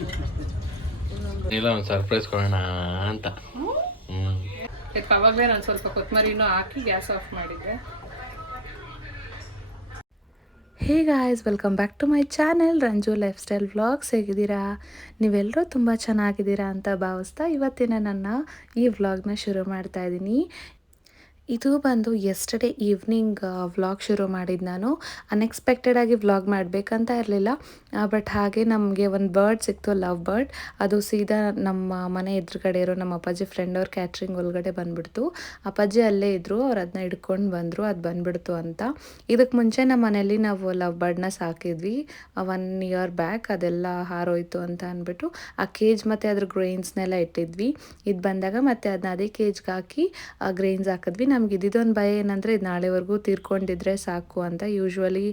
ಇಲ್ಲ ಒಂದು ಸರ್ಪ್ರೈಸ್ ಕೊಡೋಣ ಅಂತ. ಇದಕ್ಕೆ ಅವಾಗಲೇ ನಾನು ಸ್ವಲ್ಪ ಕೊತ್ತಂಬರಿನೂ ಹಾಕಿ ಗ್ಯಾಸ್ ಆಫ್ ಮಾಡಿದ್ದೆ. Hey guys welcome back to my channel Ranju lifestyle vlogs. ಹೇಗಿದ್ದೀರಾ? ನೀವೆಲ್ಲರೂ ತುಂಬ ಚೆನ್ನಾಗಿದ್ದೀರಾ ಅಂತ ಭಾವಿಸ್ತಾ ಇವತ್ತಿನ ನನ್ನ ಈ ವ್ಲಾಗ್ನ ಶುರು ಮಾಡ್ತಾ ಇದ್ದೀನಿ. ಇದು ಬಂದು ಎಸ್ಟರ್ಡೇ ಈವ್ನಿಂಗ್ ವ್ಲಾಗ್ ಶುರು ಮಾಡಿದ್ದು ನಾನು. ಅನ್ಎಕ್ಸ್ಪೆಕ್ಟೆಡ್ ಆಗಿ ವ್ಲಾಗ್ ಮಾಡಬೇಕಂತ ಇರಲಿಲ್ಲ. ಬಟ್ ಹಾಗೆ ನಮಗೆ ಒಂದು ಬರ್ಡ್ ಸಿಕ್ತು ಲವ್ ಬರ್ಡ್ ಅದು ಸೀದಾ ನಮ್ಮ ಮನೆ ಎದುರುಗಡೆ ಇರೋ ನಮ್ಮ ಅಪ್ಪಾಜಿ ಫ್ರೆಂಡ್ ಅವ್ರ ಕ್ಯಾಟ್ರಿಂಗ್ ಒಳಗಡೆ ಬಂದುಬಿಡ್ತು. ಅಪ್ಪಾಜಿ ಅಲ್ಲೇ ಇದ್ದರು ಅವ್ರು ಅದನ್ನ ಹಿಡ್ಕೊಂಡು ಬಂದರು, ಅದು ಬಂದುಬಿಡ್ತು ಅಂತ. ಇದಕ್ಕೆ ಮುಂಚೆ ನಮ್ಮ ಮನೇಲಿ ನಾವು ಲವ್ ಬರ್ಡ್ನ ಸಾಕಿದ್ವಿ ಒನ್ ಇಯರ್ ಬ್ಯಾಕ್ ಅದೆಲ್ಲ ಹಾರೋಯ್ತು ಅಂತ ಅಂದ್ಬಿಟ್ಟು ಆ ಕೇಜ್ ಮತ್ತು ಅದ್ರ ಗ್ರೈನ್ಸ್ನೆಲ್ಲ ಇಟ್ಟಿದ್ವಿ. ಇದು ಬಂದಾಗ ಮತ್ತೆ ಅದನ್ನ ಅದೇ ಕೇಜ್ಗೆ ಹಾಕಿ ಗ್ರೈನ್ಸ್ ಹಾಕಿದ್ವಿ. ನಮ್ಗೆ ಇದ್ದಿದ್ದೊಂದು ಭಯ ಏನಂದರೆ ಇದು ನಾಳೆವರೆಗೂ ತೀರ್ಕೊಂಡಿದ್ರೆ ಸಾಕು ಅಂತ. ಯೂಶ್ವಲಿ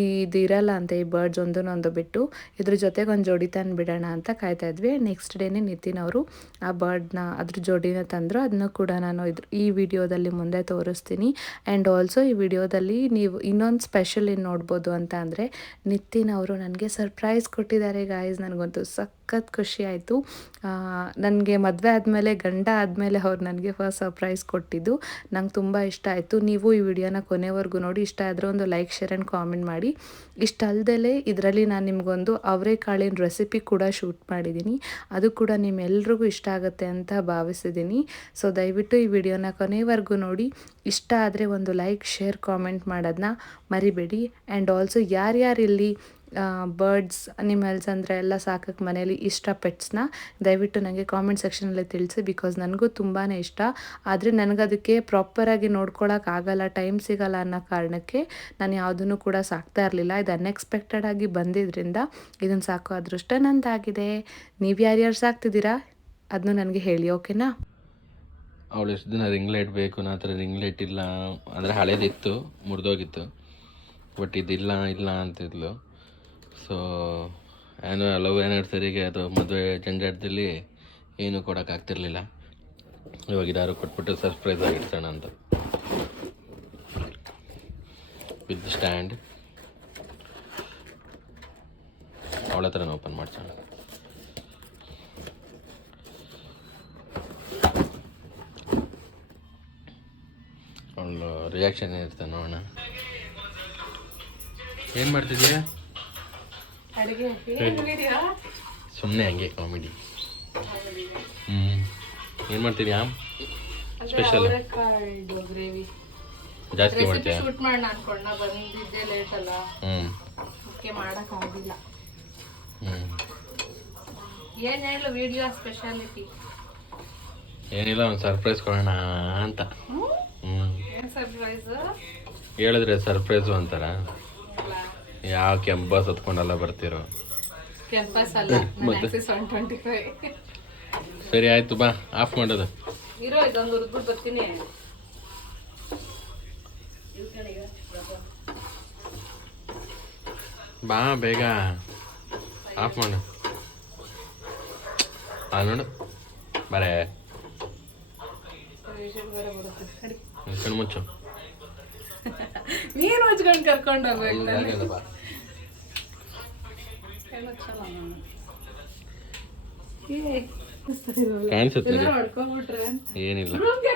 ಇದಿರಲ್ಲ ಅಂತ ಈ ಬರ್ಡ್ಸ್ ಒಂದನ್ನೊಂದು ಬಿಟ್ಟು ಇದ್ರ ಜೊತೆಗೆ ಒಂದು ಜೋಡಿ ತಂದು ಬಿಡೋಣ ಅಂತ ಕಾಯ್ತಾ ಇದ್ವಿ. ನೆಕ್ಸ್ಟ್ ಡೇನೇ ನಿತಿನ್ ಅವರು ಆ ಬರ್ಡ್ನ ಅದ್ರ ಜೋಡಿನ ತಂದರು. ಅದನ್ನು ಕೂಡ ನಾನು ಇದ್ರ ಈ ವಿಡಿಯೋದಲ್ಲಿ ಮುಂದೆ ತೋರಿಸ್ತೀನಿ. ಆ್ಯಂಡ್ ಆಲ್ಸೋ ಈ ವಿಡಿಯೋದಲ್ಲಿ ನೀವು ಇನ್ನೊಂದು ಸ್ಪೆಷಲ್ ಏನು ನೋಡ್ಬೋದು ಅಂತ ಅಂದರೆ ನಿತಿನ್ ಅವರು ನನಗೆ ಸರ್ಪ್ರೈಸ್ ಕೊಟ್ಟಿದ್ದಾರೆ ಗಾಯ್ಸ್ ನನಗಂತೂ ಸಖತ್ ಖುಷಿ ಆಯಿತು. ನನಗೆ ಮದುವೆ ಆದಮೇಲೆ, ಗಂಡ ಆದಮೇಲೆ ಅವ್ರು ನನಗೆ ಫಸ್ಟ್ ಸರ್ಪ್ರೈಸ್ ಕೊಟ್ಟಿದ್ದು. ನಂಗೆ ತುಂಬ ಇಷ್ಟ ಆಯಿತು. ನೀವು ಈ ವಿಡಿಯೋನ ಕೊನೆವರೆಗೂ ನೋಡಿ, ಇಷ್ಟ ಆದರೆ ಒಂದು ಲೈಕ್ ಶೇರ್ ಆ್ಯಂಡ್ ಕಾಮೆಂಟ್ ಮಾಡಿ. ಇಷ್ಟ ಅಲ್ದಲೇ ಇದರಲ್ಲಿ ನಾನು ನಿಮಗೊಂದು ಅವರೆಕಾಳಿನ ರೆಸಿಪಿ ಕೂಡ ಶೂಟ್ ಮಾಡಿದ್ದೀನಿ ಅದು ಕೂಡ ನಿಮ್ಮೆಲ್ರಿಗೂ ಇಷ್ಟ ಆಗುತ್ತೆ ಅಂತ ಭಾವಿಸಿದ್ದೀನಿ ಸೊ ದಯವಿಟ್ಟು ಈ ವಿಡಿಯೋನ ಕೊನೆವರೆಗೂ ನೋಡಿ. ಇಷ್ಟ ಆದರೆ ಒಂದು ಲೈಕ್ ಶೇರ್ ಕಾಮೆಂಟ್ ಮಾಡೋದನ್ನ ಮರಿಬೇಡಿ. ಆ್ಯಂಡ್ ಆಲ್ಸೋ ಯಾರ್ಯಾರು ಇಲ್ಲಿ ಬರ್ಡ್ಸ್ ಅನಿಮಲ್ಸ್ ಅಂದರೆ ಎಲ್ಲ ಸಾಕಕ್ಕೆ ಮನೇಲಿ ಇಷ್ಟ ಪೆಟ್ಸ್ನ ದಯವಿಟ್ಟು ನನಗೆ ಕಾಮೆಂಟ್ ಸೆಕ್ಷನಲ್ಲಿ ತಿಳಿಸಿ ಬಿಕಾಸ್ ನನಗೂ ತುಂಬಾ ಇಷ್ಟ. ಆದರೆ ನನಗದಕ್ಕೆ ಪ್ರಾಪರಾಗಿ ನೋಡ್ಕೊಳಕ್ಕಾಗಲ್ಲ ಟೈಮ್ ಸಿಗಲ್ಲ ಅನ್ನೋ ಕಾರಣಕ್ಕೆ ನಾನು ಯಾವುದನ್ನು ಕೂಡ ಸಾಕ್ತಾ ಇರಲಿಲ್ಲ. ಇದು ಅನ್ಎಕ್ಸ್ಪೆಕ್ಟೆಡ್ ಆಗಿ ಬಂದಿದ್ದರಿಂದ ಇದನ್ನು ಸಾಕೋ ಅದೃಷ್ಟ ನಂದಾಗಿದೆ. ನೀವು ಯಾರ್ಯಾರು ಸಾಕ್ತಿದ್ದೀರಾ? ಅದನ್ನು ನನಗೆ ಹೇಳಿ ಓಕೆನಾ ಅವಳು ಎಷ್ಟು ದಿನ ರಿಂಗ್ ಲೈಟ್ ಬೇಕು ನನ್ನ ಹತ್ರ ರಿಂಗ್ ಲೈಟ್ ಇಲ್ಲ. ಅಂದರೆ ಹಳೇದಿತ್ತು, ಮುರಿದೋಗಿತ್ತು. ಬಟ್ ಇದಿಲ್ಲ, ಇಲ್ಲ ಅಂತಿದ್ಲು. ಸೊ ಏನೋ ಲವ್ ಸರಿಗೆ ಅದು ಮದುವೆ ಜಂಜಾಟದಲ್ಲಿ ಏನೂ ಕೊಡೋಕ್ಕಾಗ್ತಿರ್ಲಿಲ್ಲ. ಇವಾಗ ಇದಾರು ಕೊಟ್ಬಿಟ್ಟು ಸರ್ಪ್ರೈಸ್ ಆಗಿ ಇಡ್ಸೋಣ ಅಂತ ವಿತ್ ಸ್ಟ್ಯಾಂಡ್ ಅವಳ ಹತ್ರನೇ ಓಪನ್ ಮಾಡ್ಸೋಣ. ಅವಳು ರಿಯಾಕ್ಷನ್ ಇರ್ತಾನೆ ನೋಡೋಣ. ಏನು ಮಾಡ್ತಿದ್ಯಾ? ಸುಮ್ಮನೆ ಹಂಗೆ ಕಾಮಿಡಿ. ಹ್ಞೂ ಏನು ಆಮ್ ಸ್ಪೆಷಲ್ ಜಾಸ್ತಿ ಮಾಡ್ತೀಯ? ಶೂಟ್ ಮಾಡೋಣ ಅನ್ಕೊಂಡ ಬಂದಿದ್ದೆ ಲೇಟ್ ಅಲ್ಲ. ಹ್ಞೂ ಓಕೆ ಮಾಡೋಕ್ಕಾಗಿಲ್ಲ ಹ್ಞೂ ಏನು ಹೇಳು ವಿಡಿಯೋ ಸ್ಪೆಷಾಲಿಟಿ ಏನಿಲ್ಲ ಒಂದು ಸರ್ಪ್ರೈಸ್ ಕೊಡೋಣ ಅಂತ. ಹ್ಞೂ ಏನು ಸರ್ಪ್ರೈಸ್ ಹೇಳಿದ್ರೆ ಸರ್ಪ್ರೈಸು ಅಂತಾರ ಯಾವ ಕೆಂಪಸ್ ಹತ್ಕೊಂಡೆಲ್ಲ ಬರ್ತಿರೋ? ಕ್ಯಾಂಪಸ್ ಅಲ್ಲ ಆಕ್ಸಿಸ್ ಒನ್ ಟ್ವೆಂಟಿ ಫೈವ್ ಸರಿ ಆಯ್ತು ಬಾ ಆಫ್ ಮಾಡೋದು. ಇರೋ ಇದೊಂದು ಹುರಿದ್ಬಿಟ್ಟು ಬರ್ತೀನಿ. ಬಾ ಬೇಗ. ಆಫ್ ಮಾಡು. ಆ ನೋಡು. ಬರೇ. ಕಣ್ಣು ಮುಚ್ಚು. ನೀನು ಹಚ್ಕೊಂಡು ಕರ್ಕೊಂಡು ಹೋಗ್ಬೇಕು. ಕಾಣಿಸುತ್ತೆ ಏನಿಲ್ಲ.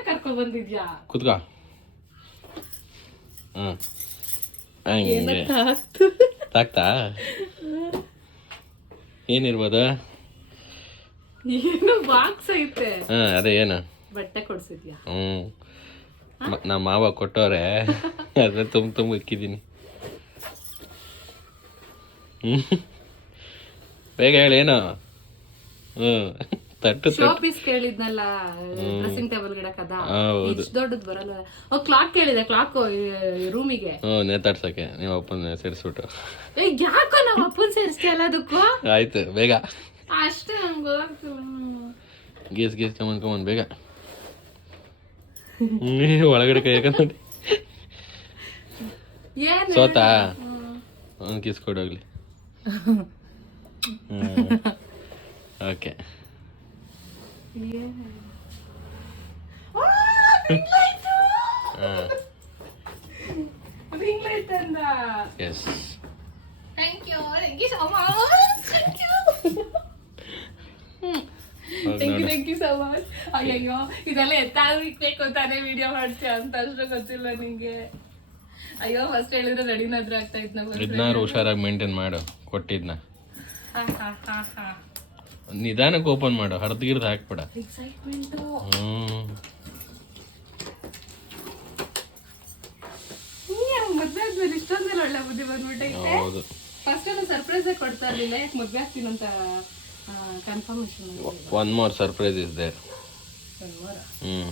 ಕರ್ಕೊಂಡ್ ಬಂದಿದ್ಯಾ? ಕುತ್ಕೋ. ಹಂಗೆ. ತಾಕ್ತಾ? ಏನಿರ್ಬೋದು? ಏನು ಬಾಕ್ಸ್ ಐತೆ. ಹಾಂ ಅದೇ ಏನು? ಬಟ್ಟೆ ಕೊಡ್ಸಿದ್ಯಾ? ಹ್ಞೂ ನಮ್ಮ ಮಾವ ಕೊಟ್ಟವ್ರೆ. ಅದ್ರ ತುಂಬ ತುಂಬ ಇಕ್ಕಿದ್ದೀನಿ. ಬೇಗ ಹೇಳಿ ಏನು? ಹ್ಞೂ ತಟ್ಟು ಶೋ ತಟ್ಟು. ಪೀಸ್ ಕೇಳಿದ್ನಲ್ಲ ಡ್ರೆಸ್ಸಿಂಗ್ ಟೇಬಲ್ ಗಿಡಕ್ಕದ ಇಷ್ಟು ದೊಡ್ಡದು ಬರಲ್ಲ. ಓ ಕ್ಲಾಕ್ ಕೇಳಿದೆ ಕ್ಲಾಕ್ ರೂಮಿಗೆ ಹ್ಞೂ ನೇತಾಡ್ಸಕ್ಕೆ. ನೀವು ಅಪ್ಪನ ಸೇರಿಸ್ಬಿಟ್ಟು. ಯಾಕೋ ನಮ್ಮ ಅಪ್ಪನ ಸೇರಿಸ್ತೀಯಲ್ಲ ಅದಕ್ಕೂ? ಆಯ್ತು ಬೇಗ. ಅಷ್ಟೇ ಗೊತ್ತಾಗ್ತಿಲ್ಲ ಗೀಸ್ ಗೀಸ್ ಕಮನ್ ಕಮನ್ ಬೇಗ. ಒಳಗಡೆ ಕೈ ಏನು? ಸೋತಾ? ಒಂದು ಕಿಸ್ ಕೊಡೋಗ್ಲಿ ಓಕೆ. ಹಾಂ ring light! Thanks thank you thank you so much ಅಯ್ಯಯ್ಯೋ ಇದೆಲ್ಲ ಎತ್ತಾಗಲಿಕ್ಕೆ ಇಕ್ಬೇಕು ಅಂತಾನೆ ವಿಡಿಯೋ ಮಾಡ್ತೀಯ ಅಂತ ಅಷ್ಟು ಗೊತ್ತಿಲ್ಲ ನಿಂಗೆ. ಅಯ್ಯೋ ಫಸ್ಟ್ ಹೇಳಿದ್ರೆ ರೆಡಿನಾದ್ರೂ ಆಗ್ತಾ ಇತ್ತು ನಾವು ಇದನ್ನಾರು ಹುಷಾರಾಗಿ ಮೇಂಟೈನ್ ಮಾಡು ಕೊಟ್ಟಿದ್ನ. ಹಾ ಹಾ ಹಾ ಹಾ. ನಿಧಾನಕ್ಕೆ ಓಪನ್ ಮಾಡು ಹರ್ದ್ಗಿರ್ದು ಹಾಕ್ಬೇಡ. ಎಕ್ಸೈಟ್ಮೆಂಟು ಹ್ಮ್. ಮದ್ವೆ ಆದ್ಮೇಲೆ ಇಷ್ಟೊಂದೆಲ್ಲ ಒಳ್ಳೆ ಬುದ್ಧಿ ಬಂದ್ಬಿಟ್ಟೈತೆ. ಹೌದು. ಫಸ್ಟ್ ಎಲ್ಲ ಸರ್ಪ್ರೈಸ್ ಕೊಡ್ತಾ ಇರ್ಲಿಲ್ಲ ಯಾಕೆ ಮದ್ವೆ ಆಗ್ತೀನಿ ಅಂತ confirmation one more surprise is there hmm.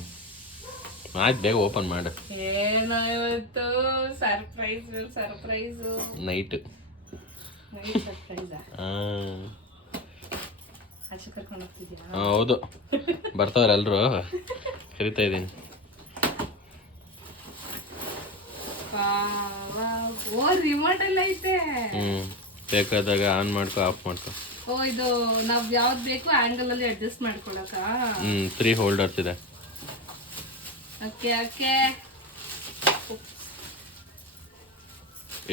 ಆಯ್ತು ಬೇಗ ಓಪನ್ ಮಾಡು. ಏನಾಯ್ತು? ಇವತ್ತು ಸರ್ಪ್ರೈಸ್ ಸರ್ಪ್ರೈಸ್ ನೈಟ್ ಹೌದು. ಬರ್ತಾವ್ರ ಎಲ್ರು. ಕರಿತಾ ಇದ್ದೀನಿ. ಬೇಕಾದಾಗ ಆನ್ ಮಾಡ್ಕೊ ಆಫ್ ಮಾಡ್ಕೊ. ಓ ಇದು ನಾವ್ ಯಾವ್ದು ಬೇಕು ಆಂಗಲ್ ಅಲ್ಲಿ ಅಡ್ಜಸ್ಟ್ ಮಾಡ್ಕೊಳಕ ಹ್ಮ್ ತ್ರೀ ಹೋಲ್ಡರ್ಸ್ ಇದೆ. ಓಕೆ ಓಕೆ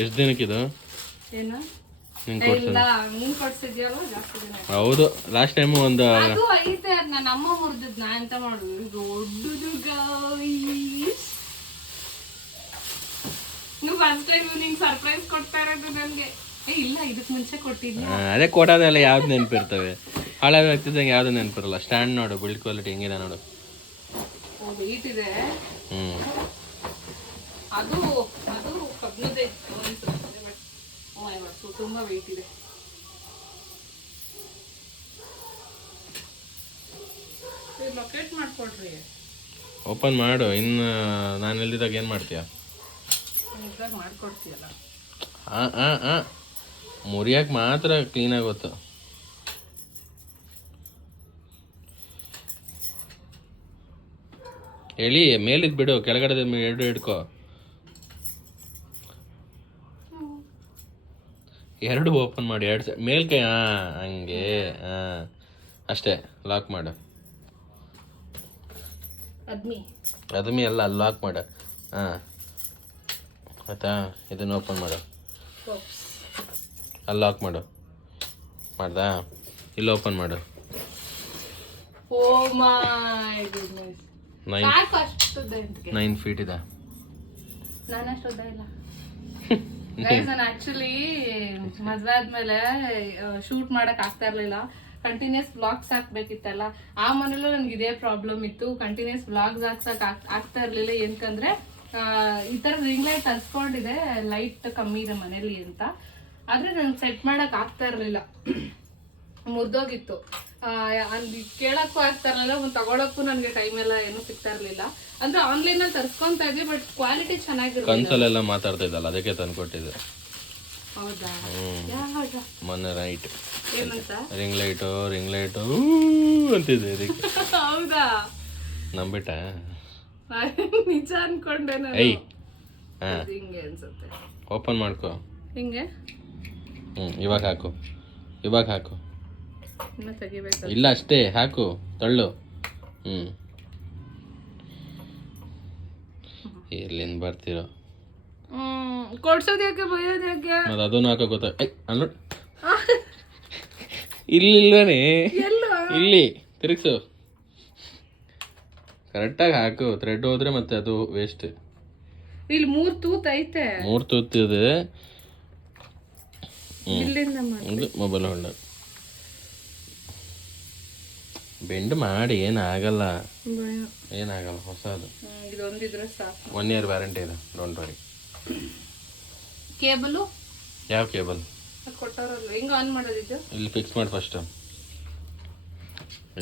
ಎಷ್ಟು ದಿನಕ್ಕಿದು ಏನು? ನಿಂಗೆ ಇಲ್ಲ ನೀನ್ ಕೊಡ್ಸಿದ್ಯಲ್ಲ ಜಾಸ್ತಿ ದಿನ ಆಯ್ತು. ಹೌದು ಲಾಸ್ಟ್ ಟೈಮು ಒಂದು ಅದು ಐತೆ ಅದ್ ನನ್ನ ಅಮ್ಮ ಮುರಿದದ್ ನಾ ಎಂತ ಮಾಡುದು? ದೊಡ್ಡದು ನೀವು ಫಸ್ಟ್ ಟೈಮ್ ನಿಂಗೆ ಸರ್ಪ್ರೈಸ್ ಕೊಡ್ತಾ ಇರೋದು ನನ್ಗೆ ಅದೇ ಕೊಡೋದೆಲ್ಲ ಯಾವ್ದು ನೆನಪಿರ್ತವೆ. ಹಳೆ ವ್ಯಕ್ತಿದಂಗೆ ಯಾವ್ದು ನೆನಪಿರಲ್ಲ. ಸ್ಟ್ಯಾಂಡ್ ನೋಡು ಬಿಲ್ಡ್ ಕ್ವಾಲಿಟಿ ಹೆಂಗಿದೆ ನೋಡು. ಹ್ಮ್. ಓಪನ್ ಮಾಡು. ಇನ್ನು ನಾನು ಎಲ್ಲಿದ್ದಾಗ ಏನು ಮಾಡ್ತೀಯ? ಮಾಡ್ಕೊಡ್ತೀಯಲ್ಲ. ಆ ಆ ಆ. ಮುರಿಯಕ್ಕೆ ಮಾತ್ರ ಕ್ಲೀನಾಗಿ ಗೊತ್ತು. ಹೇಳಿ ಮೇಲಿದ್ ಬಿಡು ಕೆಳಗಡೆ ಎರಡು ಹಿಡ್ಕೊ ಎರಡು ಓಪನ್ ಮಾಡಿ ಎರಡು ಮೇಲ್ ಮೇಲ್ಕೈ ಹಾಂ ಹಂಗೆ ಹಾಂ ಅಷ್ಟೇ ಲಾಕ್ ಮಾಡು. ಅದ್ಮಿ. ಅಲ್ಲಿ ಲಾಕ್ ಮಾಡು. ಹಾಂ ಆಯ್ತಾ? ಇದನ್ನು ಓಪನ್ ಮಾಡು. ಅಲ್ಲಿ ಲಾಕ್ ಮಾಡು. ಮಾಡ್ದಾ? ಇಲ್ಲಿ ಓಪನ್ ಮಾಡು. Oh my goodness. ನೈನ್ ಸಾಕು ಫೀಟ್ ಇದೆ. ನಾನು ಇಲ್ಲ. ಗೈಸ್ ನಾನು ಆಕ್ಚುಲಿ ಮದ್ವೆ ಆದ್ಮೇಲೆ ಶೂಟ್ ಮಾಡಕ್ ಆಗ್ತಾ ಇರ್ಲಿಲ್ಲ. ಕಂಟಿನ್ಯೂಸ್ ಬ್ಲಾಗ್ಸ್ ಹಾಕ್ಬೇಕಿತ್ತಲ್ಲ. ಆ ಮನೇಲೂ ನನ್ಗೆ ಇದೇ ಪ್ರಾಬ್ಲಮ್ ಇತ್ತು. ಕಂಟಿನ್ಯೂಸ್ ಬ್ಲಾಗ್ಸ್ ಹಾಕ್ಸಕ್ ಆಗ್ತಾ ಇರ್ಲಿಲ್ಲ. ಏನಕಂದ್ರೆ ಈ ತರ ರಿಂಗ್ ಲೈಟ್ ತರ್ಸ್ಕೊಂಡಿದೆ ಲೈಟ್ ಕಮ್ಮಿ ಇದೆ ಮನೇಲಿ ಅಂತ. ಆದ್ರೆ ನನ್ಗೆ ಸೆಟ್ ಮಾಡಕ್ ಆಗ್ತಾ ಇರ್ಲಿಲ್ಲ. ಮುರಿದೋಗಿತ್ತು. ಕೇಳೋಕ್ಕೂ ಆಗ್ತಾ ಇರಲಿಲ್ಲ ಒಂದು ತಗೊಳಕ್ಕೂ ನನಗೆ ಟೈಮ್ ಎಲ್ಲ ಏನೂ ಸಿಗ್ತಾ ಇರಲಿಲ್ಲ. ಅಂದ್ರೆ ಆನ್ಲೈನ್ ಅಲ್ಲಿ ತರ್ಸ್ಕೊಂತಾ ಇದ್ವಿ ಬಟ್ ಕ್ವಾಲಿಟಿ ಚೆನ್ನಾಗಿರುತ್ತೆ ಕನ್ಸಲೆಲ್ಲ ಮಾತಾಡ್ತಾ ಇದ್ದಲ್ಲ ಅದಕ್ಕೆ ತಂದು ಕೊಟ್ಟಿದ್ದೆ. ಹೌದಾ? ಮೊನ್ನೆ right ring light ring light ಅಂತಿದೆ ಅದಕ್ಕೆ ಹೌದಾ? ನಂಬಿಟ್ಟ. ನಿಜ ಅನ್ಕೊಂಡೆ ನಾನು. ಏಯ್ ಹಿಂಗೆ ಅನ್ಸುತ್ತೆ. ಓಪನ್ ಮಾಡ್ಕೋ. ಹಿಂಗೆ? ಹ್ಞೂ ಇವಾಗ ಹಾಕು. ಇವಾಗ ಹಾಕು. ಇನ್ನ ತೆಗಿಬೇಕು ಇಲ್ಲ ಅಷ್ಟೇ ಹಾಕು ತಳ್ಳು. ಹ್ಞೂ ಎಲ್ಲಿಂದ ಬರ್ತಿರೋ? ಕೊಡ್ಸೋದ್ ಯಾಕೆ ಬೈಯೋದ್ ಯಾಕೆ? ಮತ್ತು ಅದನ್ನು ಹಾಕೋ ಗೊತ್ತ? ಅಲ್ಲ ಇಲ್ಲಿ ಇಲ್ವೇನೆ? ಎಲ್ಲ? ಇಲ್ಲಿ ತಿರುಗ್ಸು. ಕರೆಕ್ಟಾಗಿ ಹಾಕು ಥ್ರೆಡ್ ಹೋದ್ರೆ ಮತ್ತೆ ಅದು ವೇಸ್ಟ್ ಇಲ್ಲಿ ಮೂರ್ ತೂತ್ ಐತೆ. ಮೂರು ತೂತಿದೆ ಇಲ್ಲಿಂದ ಒಂದು ಮೊಬೈಲ್ ಹೋಲ್ಡರ್ ಬೆಂಡ್ ಮಾಡಿ ಏನಾಗಲ್ಲ. ಏನಾಗಲ್ಲ ಹೊಸದು. ಹ್ಮ್, ಇದೊಂದಿದ್ರೆ ಸಾಕು. ಒನ್ ಇಯರ್ ವ್ಯಾರಂಟಿ ಇದೆ. Don't worry cable? ಯಾವ ಕೇಬಲ್? ಕೊಟ್ಟವ್ರಲ್ಲ. ಹೆಂಗ ಆನ್ ಮಾಡೋದಿದ್ದು ಇಲ್ಲಿ ಫಿಕ್ಸ್ ಮಾಡಿ ಫಸ್ಟ್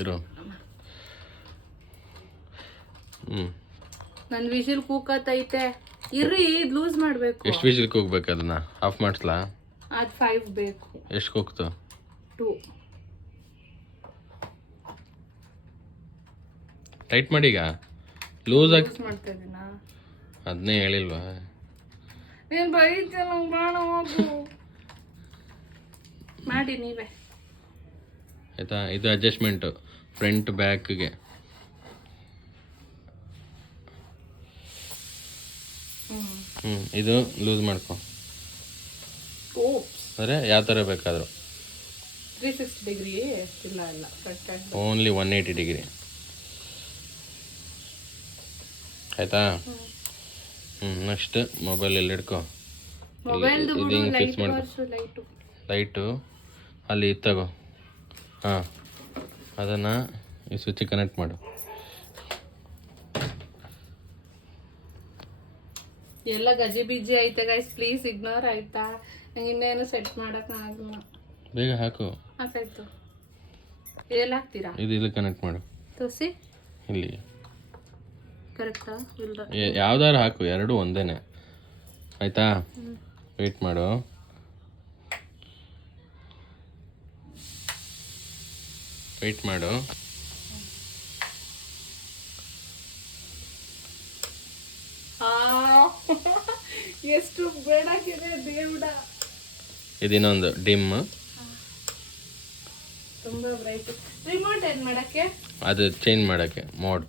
ಇರು. ಹ್ಞೂ ನನ್ ವಿಸಿಲ್ ಕೂಕತ್ತೈತೆ ಇರ್ರಿ ಇದ್ ಲೂಸ್ ಮಾಡ್ಬೇಕು. ಎಷ್ಟು ವಿಶಿಲ್ ಕೂಗ್ಬೇಕು ಅದನ್ನ? ಆಫ್ ಮಾಡಿಸ್ಲಾ? ಅದ್ ಫೈವ್ ಬೇಕು. ಎಷ್ಟು ಕೂಗ್ತು ಟೂ ಟೈಟ್ ಮಾಡಿ ಈಗ. ಲೂಸ್ ಆಗಿ ಮಾಡ್ತಾ ಅದನ್ನೇ ಹೇಳಿಲ್ವಾ? ನೀನು ಬೈತಿಯಲ್ಲ ಬಾಣ ಹೋಗು. ಮಾಡಿ ನೀವೇ. ಆಯ್ತಾ? ಇದು ಅಡ್ಜಸ್ಟ್ಮೆಂಟು ಫ್ರಂಟ್ ಬ್ಯಾಕ್ಗೆ ಹ್ಞೂ ಇದು ಲೂಸ್ ಮಾಡ್ಕೊ. ಅಂದರೆ ಯಾವ ಥರ ಬೇಕಾದರೂ. ತ್ರೀ ಸಿಕ್ಸ್ಟಿ ಡಿಗ್ರಿ ಇಲ್ಲ ಇಲ್ಲ. Correct only one eighty degree ಆಯಿತಾ? ಹ್ಞೂ ನೆಕ್ಸ್ಟ್ ಮೊಬೈಲ್ ಎಲ್ಲಿ ಇಡ್ಕೊ ಮೊಬೈಲ್ದು ಇದು ಹಿಂಗೆ ಫಿಕ್ಸ್ ಮಾಡ್ಕೊ. ಲೈಟು ಅಲ್ಲಿ ಇತ್ತಗೋ ಹಾಂ. ಅದನ್ನು ಈ ಸ್ವಿಚ್ ಕನೆಕ್ಟ್ ಮಾಡು. ಎಲ್ಲ ಗಜಿ ಬಿಜಿ ಐತೆ ಗೈಸ್ ಪ್ಲೀಸ್ ಇಗ್ನೋರ್ ಆಯ್ತಾ? ನಂಗೆ ಇನ್ನೇನು ಸೆಟ್ ಮಾಡೋಕ್ಕಾಗಲ್ಲ ಬೇಗ ಹಾಕು. ಹಾಕಾಯ್ತು ಇದೆಲ್ಲ ಹಾಕ್ತೀರಾ? ಇದು ಇಲ್ಲಿ ಕನೆಕ್ಟ್ ಮಾಡು. ತೋರಿಸಿ. ಇಲ್ಲಿ. ಕರೆಕ್ಟಾ? ಇಲ್ಲ ಯಾವ್ದಾರು ಹಾಕು ಎರಡು ಒಂದೇನೆ. ಆಯ್ತಾ? ವೆಯ್ಟ್ ಮಾಡು. ವೆಯ್ಟ್ ಮಾಡು. ಎಷ್ಟು ಬೇಡಾಕಿದೆ ದೇವ್ಡ. ಇದಿನ್ನೊಂದು ಡಿಮ್. ಅದು ಚೇಂಜ್ ಮಾಡೋಕ್ಕೆ ಮೋಡ್.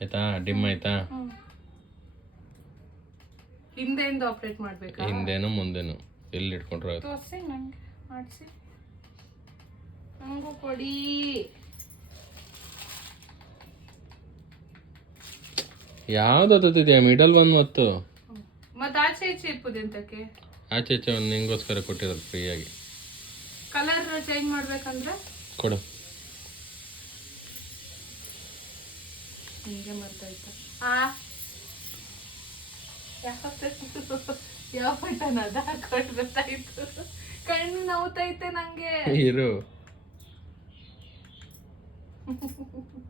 ಆಯ್ತಾ? ಡಿಮ್ ಆಯ್ತಾ? ಹಿಂದೆಯಿಂದ ಆಪರೇಟ್ ಮಾಡ್ಬೇಕಾ? ಹಿಂದೇನು ಮುಂದೆನು. ಎಲ್ಲಿ ಇಟ್ಕೊಂಡ್ರೆ ಮಾಡಿಸಿ. ನಂಗೂ ಕೊಡಿ. ಯಾವ್ದು ಹತ್ತಿದ್ಯಾ ಮಿಡಲ್ ಒನ್ ಮತ್ತು? ಮತ್ತೆ ಆಚೆ ಈಚೆ ಇಪ್ಪುದು ಎಂತಕ್ಕೆ? ಆಚೆ ಈಚೆ ಒಂದು ನಿಂಗೋಸ್ಕರ ಕೊಟ್ಟಿರೋದು ಫ್ರೀಯಾಗಿ ಕಲರ್ ಚೇಂಜ್ ಮಾಡ್ಬೇಕಂದ್ರೆ? ಕೊಡು. ಹಿಂಗೆ ಮರ್ತಾಯ್ತು ಆ. ಯಾವ ಬಟನ್ ಅದ? ಹಾಕೊಂಡು ಗೊತ್ತಾಯ್ತು ಕಣ್ಣು ನೋವುತ್ತೈತೆ ನಂಗೆ. ಇರು.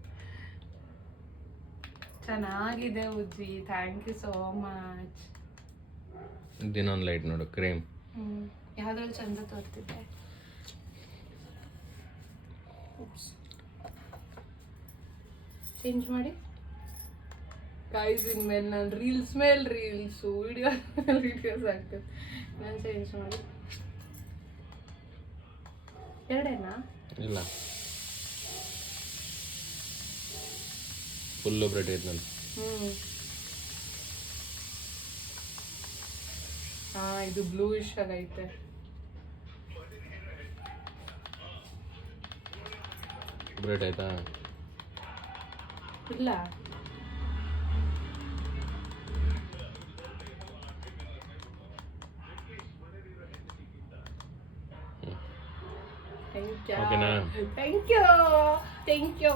ಚೆನ್ನಾಗಿದೆ ಉಜ್ಜಿ. ಥ್ಯಾಂಕ್ ಯು ಸೋ ಮಚ್ ದಿನೊಂದು ಲೈಟ್ ನೋಡು ಕ್ರೀಮ್ ಯಾವ್ದ್ರಲ್ಲಿ ಚಂದ ತೋರ್ತಿದ್ದೆ? ಚೇಂಜ್ ಮಾಡಿ. ಗೈಸ್ ಇನ್ಮೇಲೆ ನಾನು ರೀಲ್ಸ್ ಮೇಲೆ ರೀಲ್ಸು ವಿಡಿಯೋ ವಿಡಿಯೋಸ್ ಆಗ್ತದೆ ನಾನು ಚೇಂಜ್ ಮಾಡಿ. ಎರಡೇನಾ? ಇಲ್ಲ. ಫುಲ್ಲು ಬ್ರೆಡ್ ಐತೆ ನಾನು ಹಾ ಇದು ಬ್ಲೂಯಿಶ್ ಆಗೈತೆ. ಬ್ರೆಡ್ ಆಯ್ತಾ? ಇಲ್ಲ. ಓಕೆನಾ ಥ್ಯಾಂಕ್ ಯು ಥ್ಯಾಂಕ್ ಯು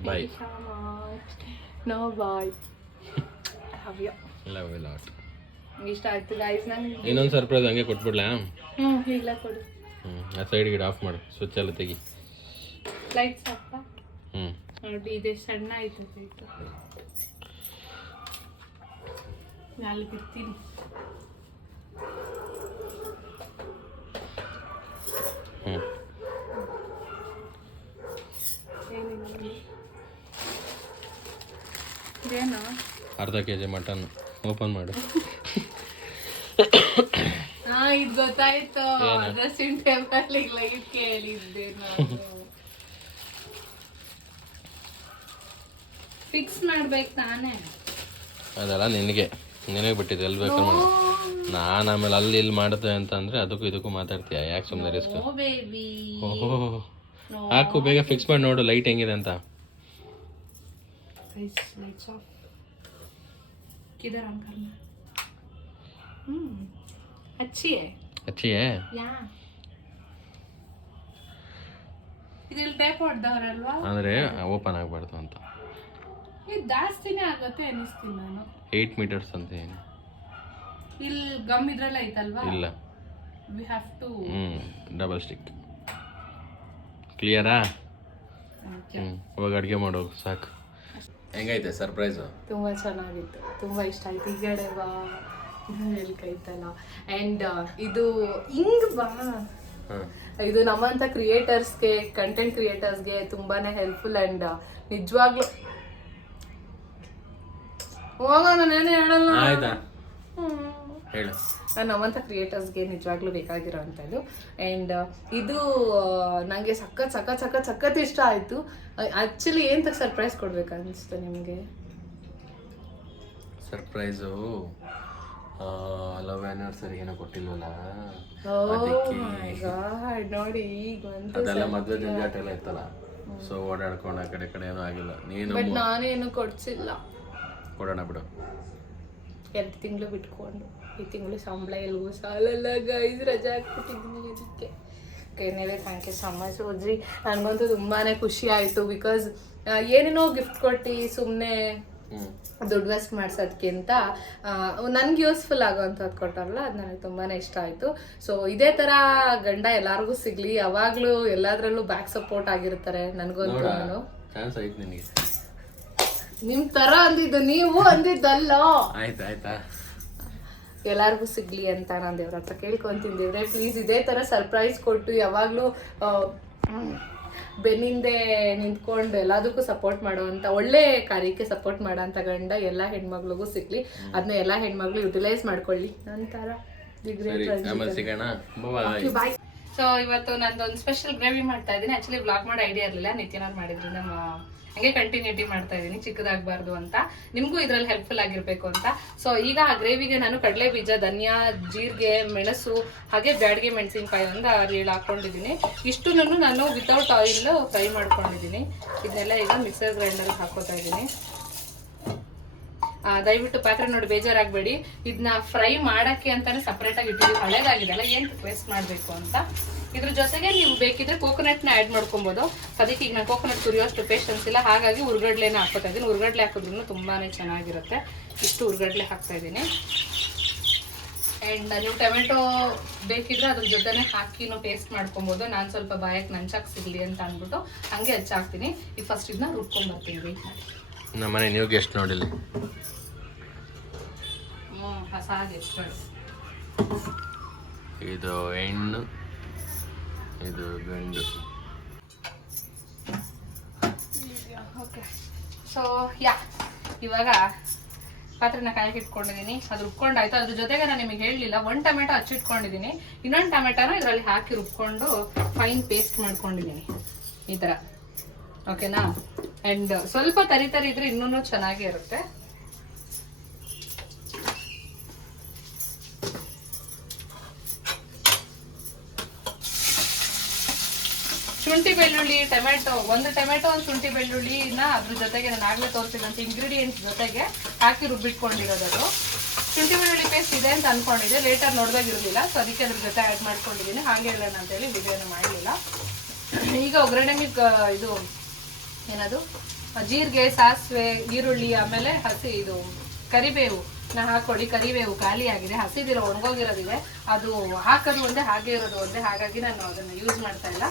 ಹ್ಞೂ bye so much. No bye. Love you? Love lot ಇಷ್ಟ ಆಯ್ತು ಗೈಸ್ ನಂಗೆ ಇನ್ನೊಂದು ಸರ್ಪ್ರೈಸ್ ಹಂಗೆ ಕೊಟ್ಬಿಡ್ಲಾ? ಹ್ಞೂ ಇಲ್ಲ ಕೊಡು. ಹ್ಞೂ ಆ ಸೈಡ್ ಗಿಡ ಆಫ್ ಮಾಡು. ಸ್ವಿಚ್ ಎಲ್ಲ ತೆಗಿ. ಲೈಟ್ಸ್ ಸಪ್ಪ ಹ್ಞೂ ನೋಡಿ ಇದೆ ಸಣ್ಣ ಆಯ್ತು. ಲೈಟ್ ನಾಲ್ಕು ಇರ್ತೀನಿ ಹ್ಞೂ ಏನಿಲ್ಲ ಇದೇನು? ಅರ್ಧ ಕೆಜಿ ಮಟನ್. ಓಪನ್ ಮಾಡು. ಹಾ ಇದು ಗೊತ್ತಾಯ್ತು. ಡ್ರೆಸ್ಸಿಂಗ್ ಟೇಬಲ್ ಲೈಟ್ ಕೇಳಿದ್ದೆ ನಾನು. ಫಿಕ್ಸ್ ಮಾಡ್ಬೇಕು ತಾನೇ? ಅದೆಲ್ಲ ನಿನಗೆ. ಎಲ್ಲಿ ಬೇಕಾದ್ರೆ ಮಾಡು. ನಾನು ಆಮೇಲೆ ಅಲ್ಲಿ ಇಲ್ಲಿ ಮಾಡುತ್ತೆ ಅಂತಂದ್ರೆ ಅಂದರೆ ಅದಕ್ಕೂ ಇದಕ್ಕೂ ಮಾತಾಡ್ತೀಯ? ಯಾಕೆ ಸುಮ್ಮನೆ ರಿಸ್ಕ್ ಓ ಹಾಕು ಬೇಗ ಫಿಕ್ಸ್ ಮಾಡಿ ನೋಡು. ಲೈಟ್ ಹೆಂಗಿದೆ ಅಂತ. लाइट्स ऑफ किधर ऑन करना हम्म अच्छी है ಹಚ್ಚಿಯೇ ಯಾ ಇದ್ರಲ್ಲಿ ಟೈಪ್ ಹೊಡೆದವ್ರಲ್ವಾ ಅಂದರೆ ಓಪನ್ ಆಗಬಾರ್ದು ಅಂತ ಇದು ಜಾಸ್ತಿನೇ ಆಗುತ್ತೆ ಅನಿಸ್ತೀನಿ ನಾನು ಏಯ್ಟ್ ಮೀಟರ್ಸ್ ಅಂತ ಏನು ಇಲ್ಲಿ ಗಮ್ ಇದ್ರಲ್ಲಿ ಐತಲ್ವಾ ಇಲ್ಲ ವಿ ಹ್ಯಾವ್ ಟು ಹ್ಞೂ ಡಬಲ್ ಸ್ಟಿಕ್ ಕ್ಲಿಯರಾ ಹ್ಞೂ ಇವಾಗ ಅಡುಗೆ ಮಾಡೋ ಸಾಕು ಹೆಂಗೈತೆ ಸರ್ಪ್ರೈಸು? ತುಂಬ ಚೆನ್ನಾಗಿತ್ತು. ತುಂಬ ಇಷ್ಟ ಆಯ್ತು. ಈ ಕಡೆ ಬಾ. ಹೇಳ್ಕೈತಲ್ಲ ಆ್ಯಂಡ್ ಇದು ಹಿಂಗ್ ಬಾ. ಇದು ನಮ್ಮಂಥ ಕ್ರಿಯೇಟರ್ಸ್ಗೆ ಕಂಟೆಂಟ್ ಕ್ರಿಯೇಟರ್ಸ್ಗೆ ತುಂಬಾನೇ ಹೆಲ್ಪ್ಫುಲ್ ಆ್ಯಂಡ್ ನಿಜವಾಗ್ಲೂ ಹೋಗೋಣ ನಾನೇನು ಹೇಳಲ್ಲ. ಆಯ್ತಾ? ಹೇಳು. ನಾನು ನಮ್ಮಂಥ ಕ್ರಿಯೇಟರ್ಸ್ಗೆ ನಿಜವಾಗ್ಲೂ ಬೇಕಾಗಿರೋ ಅಂಥದ್ದು. ಆ್ಯಂಡ್ ಇದು ನನಗೆ ಸಖತ್ ಸಖತ್ ಸಖತ್ ಸಖತ್ ಇಷ್ಟ ಆಯಿತು. ಆ್ಯಕ್ಚುಲಿ ಏನು ಸರ್ಪ್ರೈಸ್ ಕೊಡ್ಬೇಕು ಅನಿಸ್ತು ನಿಮಗೆ? ಸರ್ಪ್ರೈಸು ಲವ್ ಆ್ಯನಿವರ್ಸರಿ ಏನೋ ಕೊಟ್ಟಿಲ್ವಲ್ಲ? ನೋಡಿ ಈಗ ಅದೆಲ್ಲ ಮದುವೆ ಜಂಜಾಟ ಎಲ್ಲ ಇತ್ತಲ್ಲ? ಸೊ ಓಡಾಡ್ಕೊಂಡು ಆ ಕಡೆ ಕಡೆ ಏನೂ ಆಗಿಲ್ಲ. ನೀನು ನಾನೇನು ಕೊಡ್ಸಿಲ್ಲ. ಕೊಡೋಣ ಬಿಡು. ಎರಡು ತಿಂಗಳು ಬಿಟ್ಕೊಂಡು. ಈ ತಿಂಗಳು ಸಂಬಳ ಎಲ್ಗೂ ಸಾಲಲ್ಲ ಗೈಸ್ ರಜಾ ಹಾಕ್ಬಿಟ್ಟಿದ್ದೀನಿ ಅದಕ್ಕೆ ಏನಿದೆ ಥ್ಯಾಂಕ್ ಯು ಸೊ ಮಚ್ ಓದ್ರಿ ನನಗಂತೂ ತುಂಬಾ ಖುಷಿ ಆಯಿತು ಬಿಕಾಸ್ ಏನೇನೋ ಗಿಫ್ಟ್ ಕೊಟ್ಟು ಸುಮ್ಮನೆ ದುಡ್ಡು ವೇಸ್ಟ್ ಮಾಡ್ಸೋದಕ್ಕಿಂತ ನನ್ಗೆ ಯೂಸ್ಫುಲ್ ಆಗೋವಂಥದ್ದು ಕೊಟ್ಟಾರಲ್ಲ ಅದು ನನಗೆ ತುಂಬಾ ಇಷ್ಟ ಆಯಿತು. ಸೊ ಇದೇ ಥರ ಗಂಡ ಎಲ್ಲರಿಗೂ ಸಿಗಲಿ ಯಾವಾಗಲೂ ಎಲ್ಲದರಲ್ಲೂ ಬ್ಯಾಕ್ ಸಪೋರ್ಟ್ ಆಗಿರ್ತಾರೆ ನನಗಂತೂ ನಾನು. ನಿಮ್ ತರ ನಿಮ್ಮ ಥರ ಅಂದಿದ್ದು ನೀವು ಅಂದಿದ್ದಲ್ಲ. ಆಯ್ತು ಆಯ್ತಾ? ಎಲ್ಲಾರ್ಗೂ ಸಿಗ್ಲಿ ಅಂತ ನಾನು ದೇವ್ರ ಹತ್ರ ಕೇಳ್ಕೊಂತೀನಿ ದೇವ್ರೆ. ಪ್ಲೀಸ್ ಇದೇ ಥರ ಸರ್ಪ್ರೈಸ್ ಕೊಟ್ಟು ಯಾವಾಗಲೂ ಬೆನ್ನಿಂದೆ ನಿಂತ್ಕೊಂಡು ಎಲ್ಲದಕ್ಕೂ ಸಪೋರ್ಟ್ ಮಾಡುವಂತ ಒಳ್ಳೆ ಕಾರ್ಯಕ್ಕೆ ಸಪೋರ್ಟ್ ಮಾಡೋಂಥ ಗಂಡ ಎಲ್ಲ ಹೆಣ್ಮಗ್ಳಿಗೂ ಸಿಗ್ಲಿ. ಅದನ್ನ ಎಲ್ಲ ಹೆಣ್ಮಗ್ಳು ಯುಟಿಲೈಸ್ ಮಾಡ್ಕೊಳ್ಳಿ. ನಂತರ ಬಾಯ್ ಸೊ ಇವತ್ತು ನಂದೊಂದು ಸ್ಪೆಷಲ್ ಗ್ರೇವಿ ಮಾಡ್ತಾ ಇದ್ದೀನಿ. ಆ್ಯಕ್ಚುಲಿ ಬ್ಲಾಗ್ ಮಾಡೋ ಐಡಿಯಾ ಇರಲಿಲ್ಲ. ನಿತ್ಯನವ್ರು ಮಾಡಿದ್ರು ನಮ್ಮ ಹಂಗೆ ಕಂಟಿನ್ಯೂಟಿ ಮಾಡ್ತಾ ಇದ್ದೀನಿ ಚಿಕ್ಕದಾಗಬಾರ್ದು ಅಂತ. ನಿಮಗೂ ಇದ್ರಲ್ಲಿ ಹೆಲ್ಪ್ಫುಲ್ ಆಗಿರಬೇಕು ಅಂತ. ಸೊ ಈಗ ಆ ಗ್ರೇವಿಗೆ ನಾನು ಕಡಲೆ ಬೀಜ, ಧನಿಯಾ, ಜೀರಿಗೆ, ಮೆಣಸು, ಹಾಗೆ ಬ್ಯಾಡಿಗೆ ಮೆಣಸಿನ್ಕಾಯಿ ಒಂದು ಏಳು ಹಾಕೊಂಡಿದ್ದೀನಿ. ಇಷ್ಟನ್ನು ನಾನು ವಿತೌಟ್ ಆಯಿಲ್ ಫ್ರೈ ಮಾಡ್ಕೊಂಡಿದ್ದೀನಿ. ಇದನ್ನೆಲ್ಲ ಈಗ ಮಿಕ್ಸರ್ ಗ್ರೈಂಡರ್ಗೆ ಹಾಕೋತಾ ಇದ್ದೀನಿ ದಯವಿಟ್ಟು ಪಾತ್ರೆ ನೋಡಿ, ಬೇಜಾರಾಗಬೇಡಿ. ಇದನ್ನ ಫ್ರೈ ಮಾಡಕ್ಕೆ ಅಂತಲೇ ಸಪ್ರೇಟಾಗಿ ಇಟ್ಟಿದ್ದೀವಿ. ಹಳೇದಾಗಿದೆ ಅಲ್ಲ, ಏನು ವೇಸ್ಟ್ ಮಾಡಬೇಕು ಅಂತ? ಇದ್ರ ಜೊತೆಗೆ ನೀವು ಬೇಕಿದ್ರೆ ಕೋಕೋನಟ್ನ ಆ್ಯಡ್ ಮಾಡ್ಕೊಬೋದು. ಅದಕ್ಕೆ ಈಗ ನಾನು ಕೋಕೋನಟ್ ತುರಿಯೋಷ್ಟು ಪೇಷನ್ಸ್ ಇಲ್ಲ. ಹಾಗಾಗಿ ಉರ್ಗಡ್ಲೆನ ಹಾಕೋತಾ ಇದ್ದೀನಿ. ಉರ್ಗಡ್ಲೆ ಹಾಕಿದ್ರು ತುಂಬಾ ಚೆನ್ನಾಗಿರುತ್ತೆ. ಇಷ್ಟು ಉರ್ಗಡ್ಲೆ ಹಾಕ್ತಾ ಇದ್ದೀನಿ. ಆ್ಯಂಡ್ ನೀವು ಟೊಮೆಟೊ ಬೇಕಿದ್ರೆ ಅದ್ರ ಜೊತೆನೆ ಹಾಕಿನೂ ಪೇಸ್ಟ್ ಮಾಡ್ಕೊಬೋದು. ನಾನು ಸ್ವಲ್ಪ ಬಾಯಕ್ಕೆ ನಂಚಾಕ್ ಸಿಗಲಿ ಅಂತ ಅಂದ್ಬಿಟ್ಟು ಹಂಗೆ ಹಚ್ಚಾಕ್ತೀನಿ. ಈಗ ಫಸ್ಟ್ ಇದನ್ನ ರುಬ್ಕೊಂಡ್ಬರ್ತೀನಿ ವೆಯ್ಟ್ ಮಾಡಿ. ನಮ್ಮನೆ ನೀವು ಗೆಸ್ಟ್ ನೋಡಿಲ್ಲ. ಹ್ಞೂ ಹೊಸ ನೋಡಿ. ಇದು ಹೆಣ್ಣು. ಇದು ಗಂಡು ಓಕೆ ಸೊ ಯಾ ಇವಾಗ ಪಾತ್ರೆನ ಕಾಯಕ್ಕೆ ಇಟ್ಕೊಂಡಿದ್ದೀನಿ. ಅದು ರುಬ್ಕೊಂಡಾಯ್ತು. ಅದ್ರ ಜೊತೆಗೆ ನಾನು ನಿಮಗೆ ಹೇಳಲಿಲ್ಲ ಒಂದು ಟೊಮೆಟೊ ಹಚ್ಚಿಟ್ಕೊಂಡಿದ್ದೀನಿ ಇನ್ನೊಂದು ಟೊಮೆಟೊನ ಇದರಲ್ಲಿ ಹಾಕಿ ರುಬ್ಕೊಂಡು ಫೈನ್ ಪೇಸ್ಟ್ ಮಾಡ್ಕೊಂಡಿದ್ದೀನಿ. ಈ ಥರ ಓಕೆನಾ ಆ್ಯಂಡ್ ಸ್ವಲ್ಪ ತರಿ ತರಿ ಇದ್ರೆ ಇನ್ನೂ ಚೆನ್ನಾಗೇ ಇರುತ್ತೆ. ಶುಂಠಿ ಬೆಳ್ಳುಳ್ಳಿ, ಟೊಮೆಟೊ, ಒಂದು ಟೊಮೆಟೊ, ಒಂದು ಶುಂಠಿ ಬೆಳ್ಳುಳ್ಳಿನ ಅದ್ರ ಜೊತೆಗೆ ನಾನು ಆಗಲೇ ತೋರಿಸಿದಂತ ಇಂಗ್ರೀಡಿಯೆಂಟ್ಸ್ ಜೊತೆಗೆ ಹಾಕಿ ರುಬ್ಬಿಟ್ಕೊಂಡಿರೋದು ಶುಂಠಿ ಬೆಳ್ಳುಳ್ಳಿ ಪೇಸ್ಟ್ ಇದೆ ಅಂತ ಅನ್ಕೊಂಡಿದ್ದೆ ಲೇಟರ್ ನೋಡ್ದಾಗ ಇರಲಿಲ್ಲ ಸೊ ಅದಕ್ಕೆ ಅದ್ರ ಜೊತೆ ಆ್ಯಡ್ ಮಾಡ್ಕೊಂಡಿದ್ದೀನಿ. ಹಾಗೆ ಅಂತ ಅಂತೇಳಿ ವಿಡಿಯೋನ ಮಾಡಲಿಲ್ಲ. ಈಗ ಒಗ್ಗರಣೆಗೆ ಇದು ಏನದು? ಜೀರಿಗೆ, ಸಾಸಿವೆ, ಈರುಳ್ಳಿ, ಆಮೇಲೆ ಹಸಿ ಇದು ಕರಿಬೇವು. ನಾ ಹಾಕೊಳ್ಳಿ, ಕರಿಬೇವು ಖಾಲಿ ಆಗಿದೆ ಹಸಿದಿರೋ ಒಣಗೋಗಿರೋದಿದೆ. ಅದು ಹಾಕೋದು ಒಂದೇ, ಹಾಗೆ ಇರೋದು ಒಂದೇ. ಹಾಗಾಗಿ ನಾನು ಅದನ್ನು ಯೂಸ್ ಮಾಡ್ತಾ ಇಲ್ಲ.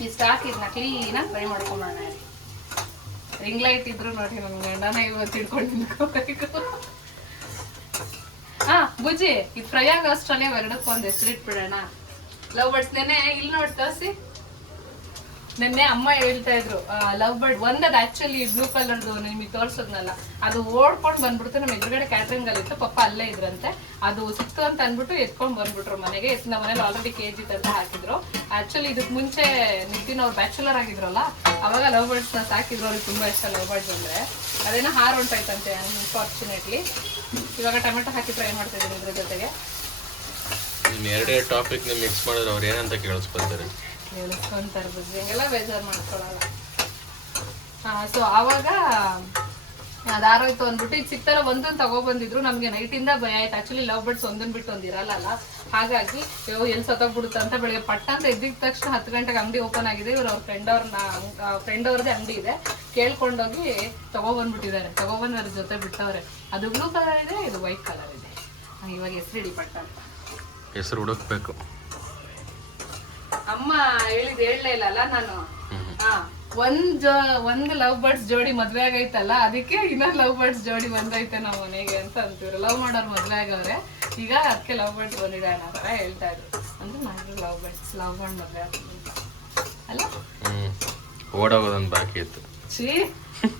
ಇಷ್ಟು ಹಾಕಿ ಇದನ್ನ ಕ್ಲೀನಾಗಿ ಫ್ರೈ ಮಾಡ್ಕೊಂಬೋಣ ರಿಂಗ್ ಲೈಟ್ ಇದ್ರು ನೋಡಿ ನನ್ನ ಗಂಡನ ಇವತ್ತು ಹಿಡ್ಕೊಂಡು ನಿಂತ್ಕೋಬೇಕು ಹಾ ಬುಜ್ಜಿ ಇದು ಫ್ರೈ ಆಗೋ ಅಷ್ಟೇ ಎರಡಕ್ಕೆ ಒಂದು ಹೆಸರಿಟ್ಬಿಡೋಣ ಲವ್ ಬಡ್ಸ್ ನೆನೆ ಇಲ್ಲಿ ನೋಡಿ ತೋರಿಸಿ ನಿನ್ನೆ ಅಮ್ಮ ಹೇಳ್ತಾ ಇದ್ರು ಲವ್ ಬರ್ಡ್ ಒಂದದ್ ಆಕ್ಚುಲಿ ಬ್ಲೂ ಕಲರ್ದು ನಿಮಗೆ ತೋರ್ಸೋದ್ನಲ್ಲ, ಅದು ಓಡ್ಕೊಂಡು ಬಂದ್ಬಿಡ್ತು ನಮ್ಮ ಎದುರುಗಡೆ ಕ್ಯಾಟ್ರಿಂಗ್ ಅಲ್ಲಿ ಇತ್ತು, ಪಪ್ಪ ಅಲ್ಲೇ ಇದ್ರಂತೆ. ಅದು ಸಿಕ್ತು ಅಂತ ಅಂದ್ಬಿಟ್ಟು ಎತ್ಕೊಂಡು ಬಂದ್ಬಿಟ್ರು ಮನೆಗೆ ನಮ್ಮ ಮನೇಲಿ ಆಲ್ರೆಡಿ ಕೆ ಜಿ ತಂದು ಹಾಕಿದ್ರು. ಆಕ್ಚುಲಿ ಇದಕ್ ಮುಂಚೆ ನಿತಿನ್ ಅವ್ರು ಬ್ಯಾಚುಲರ್ ಆಗಿದ್ರಲ್ಲ, ಅವಾಗ ಲವ್ ಬರ್ಡ್ಸ್ನ ಸಾಕಿದ್ರು, ಅವ್ರಿಗೆ ತುಂಬಾ ಇಷ್ಟ ಲವ್ ಬರ್ಡ್ಸ್ ಅಂದ್ರೆ. ಅದೇನೋ ಹಾರ್ ಉಂಟಾಯ್ತಂತೆ ಅನ್ಫಾರ್ಚುನೇಟ್ಲಿ ಇವಾಗ ಟೊಮೆಟೊ ಹಾಕಿ ಫ್ರೈ ಮಾಡ್ತಾ ಇದ್ರು ಇದ್ರ ಜೊತೆಗೆ ಎರಡೇ ಟಾಪಿಕ್ ಮಿಕ್ಸ್ ಮಾಡಿದ್ರೆ ಅವ್ರು ಏನಂತ ಕೇಳಿಸ್ಕೊತಾರೆ ಹೇಳ್ಕೊಂತಾರೆ ಎಲ್ಲ ಬೇಜಾರು ಮಾಡ್ಕೊಳಲ್ಲ. ಸೊ ಆವಾಗ ಅದಾರೋಯ್ತು ಅಂದ್ಬಿಟ್ಟು ಈಗ ಸಿಕ್ತಲ್ಲ ಒಂದೊಂದು ತಗೊಬಂದಿದ್ರು ನಮಗೆ ನೈಟಿಂದ ಭಯ ಆಯ್ತು. ಆ್ಯಕ್ಚುಲಿ ಲವ್ ಬರ್ಡ್ಸ್ ಒಂದೊಂದು ಬಿಟ್ಟು ಒಂದು ಇರಲ್ಲ ಹಾಗಾಗಿ, ಅಯ್ಯೋ ಎಲ್ಲಿ ಸತ್ತೋಗ್ಬಿಡುತ್ತೆ ಅಂತ ಬೆಳಿಗ್ಗೆ ಪಟ್ಟ ಅಂತ ಎದ್ದಿದ ತಕ್ಷಣ ಹತ್ತು ಗಂಟೆಗೆ ಅಂಗಡಿ ಓಪನ್ ಆಗಿದೆ. ಇವ್ರು ಅವ್ರ ಫ್ರೆಂಡ್ ಅವ್ರನ್ನ ಫ್ರೆಂಡ್ ಅವ್ರದ್ದೇ ಅಂಗಡಿ ಇದೆ. ಕೇಳ್ಕೊಂಡೋಗಿ ತಗೊಬಂದ್ಬಿಟ್ಟಿದ್ದಾರೆ. ತಗೊಬಂದು ಅದ್ರ ಜೊತೆ ಬಿಟ್ಟವ್ರೆ. ಅದು ಬ್ಲೂ ಕಲರ್ ಇದೆ, ಇದು ವೈಟ್ ಕಲರ್ ಇದೆ. ಇವಾಗ ಹೆಸರು ಹಿಡಿ ಪಟ್ಟ ಅಂತ ಹೆಸರು ಹುಡುಕ್ಬೇಕು. ಅಮ್ಮ ಹೇಳಿದ್ ಹೇಳಲೇ ಇಲ್ಲಲ್ಲ ನಾನು. ಹಾ ಒಂದ್ ಒಂದ್ ಲವ್ ಬರ್ಡ್ಸ್ ಜೋಡಿ ಮದ್ವೆ ಆಗೈತಲ್ಲ ಅದಕ್ಕೆ ಇನ್ನೊಂದ್ ಲವ್ ಬರ್ಡ್ಸ್ ಜೋಡಿ ಬಂದೈತೆ ನಮ್ಮ ಮನೆಗೆ ಅಂತ ಅಂತೀವ್ರು ಲವ್ ಮಾಡೋರ್ ಮದ್ವೆ ಆಗವ್ರೆ ಈಗ ಅದಕ್ಕೆ ಲವ್ ಬರ್ಡ್ಸ್ ಬಂದಿದೆ ಅನ್ನೋ ತರ ಹೇಳ್ತಾ ಇದ್ರು. ಅಂದ್ರೆ ಮಾಡಿದ್ರು ಲವ್ ಬರ್ಡ್ಸ್ ಲವ್ ಬರ್ಡ್ ಮದ್ವೆ ಆಗ್ತೀನಿ ಅಂತ. ಅಲ್ಲ? ಓಡೋಗೋದೊಂದು ಬಾಕಿ ಇತ್ತು. ಛೀ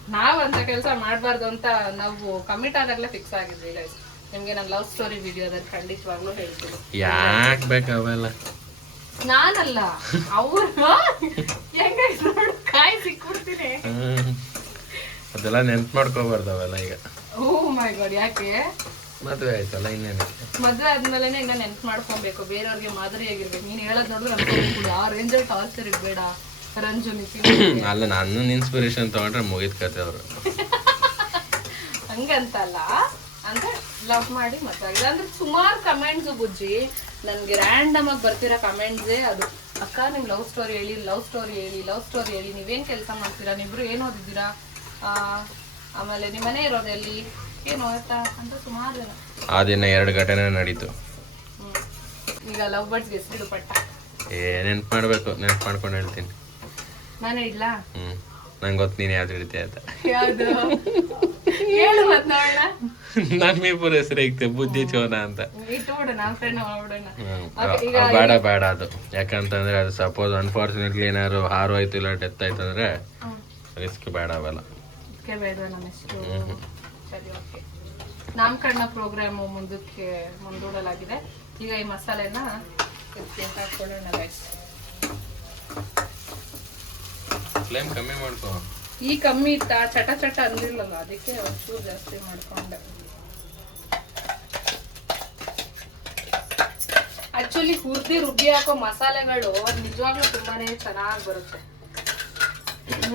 ನಾವ್ ಅಂತ ಕೆಲಸ ಮಾಡಬಾರ್ದು ಅಂತ ನಾವು ಕಮಿಟ್ ಆದಾಗ್ಲೇ ಫಿಕ್ಸ್ ಆಗಿದ್ವಿ ಗೈಸ್ ನಿಮ್ಗೆ ನಾನು ಲವ್ ಸ್ಟೋರಿ ವಿಡಿಯೋದಲ್ಲಿ ಖಂಡಿತವಾಗ್ಲೂ ಹೇಳ್ತೀನಿ. ಯಾಕೆ ಬೇಕು ಅವೆಲ್ಲ? ನಾನಲ್ಲ ಅವ್ರು ಕಾಯಿ ಸಿಕ್ಬಿಡ್ತೀನಿ. ಅದೆಲ್ಲ ನೆನ್ಪು ಮಾಡ್ಕೋಬಾರ್ದು ಅವೆಲ್ಲ ಈಗ. ಓ ಮೈ ಗಾಡ್ ಯಾಕೆ? ಮದುವೆ ಆಯ್ತಲ್ಲ ಇನ್ನೇನು ಮದ್ವೆ ಆದ್ಮೇಲೆ ಇನ್ನ ನೆನ್ಪು ಮಾಡ್ಕೊಬೇಕು ಬೇರೆಯವ್ರಿಗೆ ಮಾದರಿಯಾಗಿರ್ಬೇಕು. ನೀನ್ ಹೇಳೋದ್ ನೋಡಿದ್ರೆ ಅನ್ಕೊಂಡ್ಬಿಡು ಆ ರೇಂಜಲ್ಲಿ ಟಾರ್ಚರ್ ಇರ್ಬೇಡ ರಂಜು ಅಲ್ಲ ನಾನು ಇನ್ಸ್ಪಿರೇಷನ್ ತಗೊಂಡ್ರೆ ಮುಗಿದ ಕತೆ ಅವರು. ಹಂಗಂತಲ್ಲ ಅಂದ್ರೆ ಲವ್ ಮಾಡಿ ಮತ್ತೆ ಅಂದ್ರೆ ಸುಮಾರು ಕಮೆಂಟ್ಸ್ ಬುಜ್ಜಿ. ನನ್ಗೆ ರ್ಯಾಂಡಮ್ ಆಗಿ ಬರ್ತಿರೋ ಕಮೆಂಟ್ಸೇ ಅದು. ಅಕ್ಕ ನಿಮ್ ಲವ್ ಸ್ಟೋರಿ ಹೇಳಿ ಲವ್ ಸ್ಟೋರಿ ಹೇಳಿ ಲವ್ ಸ್ಟೋರಿ ಹೇಳಿ ನೀವೇನ್ ಕೆಲಸ ಮಾಡ್ತೀರಾ? ನೀವಿಬ್ರು ಏನ್ ಓದಿದ್ದೀರಾ? ಆ, ಆಮೇಲೆ ನಿಮ್ಮ ಮನೆ ಇರೋದು ಎಲ್ಲಿ ಏನು ಓದ್ತಾ ಅಂತ ಸುಮಾರು ಜನ. ಆ ದಿನ ಎರಡು ಘಟನೆ ನಡೀತು. ಈಗ ಲವ್ ಬರ್ಡ್ಸ್ಗೆ ಹೆಸರಿಡು ಪಟ್ಟ. ಏ ನೆನ್ಪು ಮಾಡ್ಬೇಕು ನೆನ್ಪು ಮಾಡ್ಕೊಂಡು ಹೇಳ್ತೀನಿ. ನಾನೇ ಇಲ್ಲ ಹ್ಮ್. ನಂಗೆ ಗೊತ್ತು ನೀನು ಯಾವ್ದು ಅಂತ. ಯಾವುದು? ಹೇಳು ಮತ್ತೆ ನೋಡೋಣ ನಮ್ಮಿಬ್ಬರ ಹೆಸರು ಐತೆ ಬುದ್ಧಿ ಚೋನ ಅಂತ. ಬೇಡ ಬೇಡ ಅದು. ಯಾಕಂತಂದ್ರೆ ಅದು ಸಪೋಸ್ ಅನ್ಫಾರ್ಚುನೇಟ್ಲಿ ಏನಾದ್ರು ಹಾರು ಆಯ್ತು ಇಲ್ಲ ಡೆತ್ ಆಯ್ತು ಅಂದ್ರೆ ರಿಸ್ಕ್ ಬೇಡ ಅವೆಲ್ಲ. ನಾಮಕರಣ ಪ್ರೋಗ್ರಾಮ್ ಮುಂದಕ್ಕೆ ಮುಂದೂಡಲಾಗಿದೆ. ಈಗ ಈ ಮಸಾಲೆನ ಹಾಕೊಳ್ಳೋಣ ಫ್ಲೇಮ್ ಕಮ್ಮಿ ಮಾಡ್ಕೋ. ಈ ಕಮ್ಮಿ ಇತ್ತ, ಚಟ ಚಟ ಅಂದಿಲ್ಲಲ್ಲ, ಅದಕ್ಕೆ ಒಂಚೂರು ಜಾಸ್ತಿ ಮಾಡ್ಕೊಂಡೆ. ಆಕ್ಚುಲಿ ಹುರ್ದಿ ರುಬ್ಬಿ ಹಾಕೋ ಮಸಾಲೆಗಳು ನಿಜವಾಗ್ಲೂ ತುಂಬಾನೇ ಚೆನ್ನಾಗಿ ಬರುತ್ತೆ.